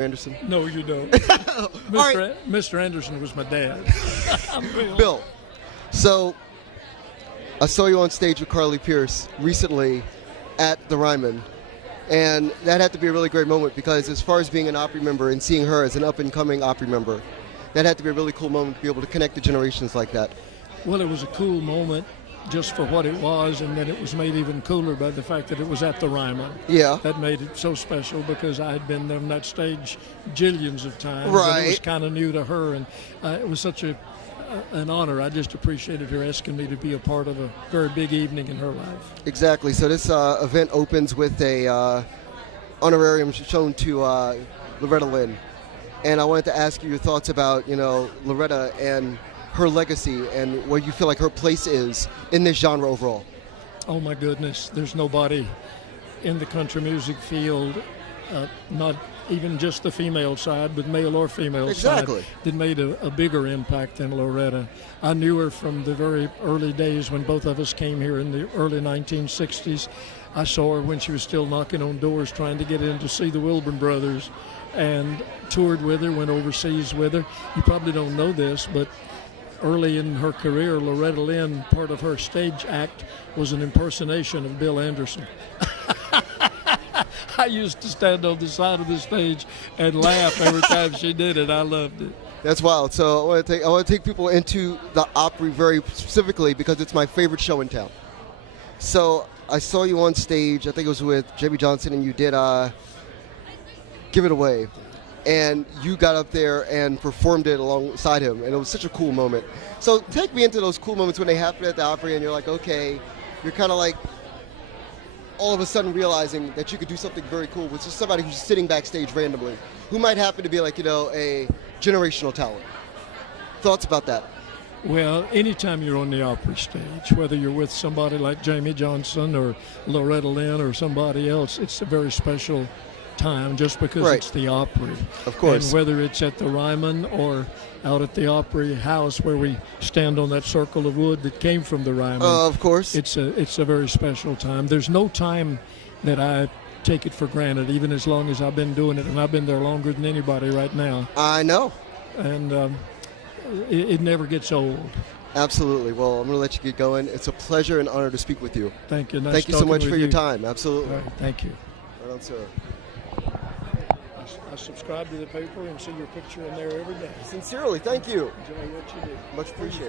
Anderson? No, you don't. Mr. Anderson was my dad. Bill, so I saw you on stage with Carly Pearce recently at the Ryman, and that had to be a really great moment because as far as being an Opry member and seeing her as an up-and-coming Opry member, that had to be a really cool moment to be able to connect the generations like that. Well, it was a cool moment just for what it was, and then it was made even cooler by the fact that it was at the Ryman. Yeah. That made it so special because I had been on that stage jillions of times. Right. And it was kind of new to her, and it was such an honor. I just appreciated her asking me to be a part of a very big evening in her life. Exactly. So this event opens with a honorarium shown to Loretta Lynn. And I wanted to ask you your thoughts about, Loretta and her legacy and where you feel like her place is in this genre overall. Oh my goodness, there's nobody in the country music field, not even just the female side, but male or female side, that made a bigger impact than Loretta. I knew her from the very early days when both of us came here in the early 1960s. I saw her when she was still knocking on doors trying to get in to see the Wilburn Brothers, and toured with her, went overseas with her. You probably don't know this, but early in her career, Loretta Lynn, part of her stage act was an impersonation of Bill Anderson. I used to stand on the side of the stage and laugh every time she did it. I loved it. That's wild. So I want to take people into the Opry very specifically because it's my favorite show in town. So I saw you on stage, I think it was with Jamie Johnson, and you did Give It Away. And you got up there and performed it alongside him, and it was such a cool moment. So take me into those cool moments when they happen at the Opry, and you're like, okay, you're kind of like all of a sudden realizing that you could do something very cool with just somebody who's sitting backstage randomly, who might happen to be like, a generational talent. Thoughts about that? Well, anytime you're on the Opry stage, whether you're with somebody like Jamie Johnson or Loretta Lynn or somebody else, it's a very special time just because it's the Opry. Of course. And whether it's at the Ryman or out at the Opry House where we stand on that circle of wood that came from the Ryman. Of course. It's a very special time. There's no time that I take it for granted, even as long as I've been doing it, and I've been there longer than anybody right now. I know. And it never gets old. Absolutely. Well, I'm going to let you get going. It's a pleasure and honor to speak with you. Thank you. Nice Thank you so much for you. your time. Absolutely. Right, thank you. Right on, sir. I subscribe to the paper and see your picture in there every day. Sincerely, thank you. Enjoy what you do. Much appreciated.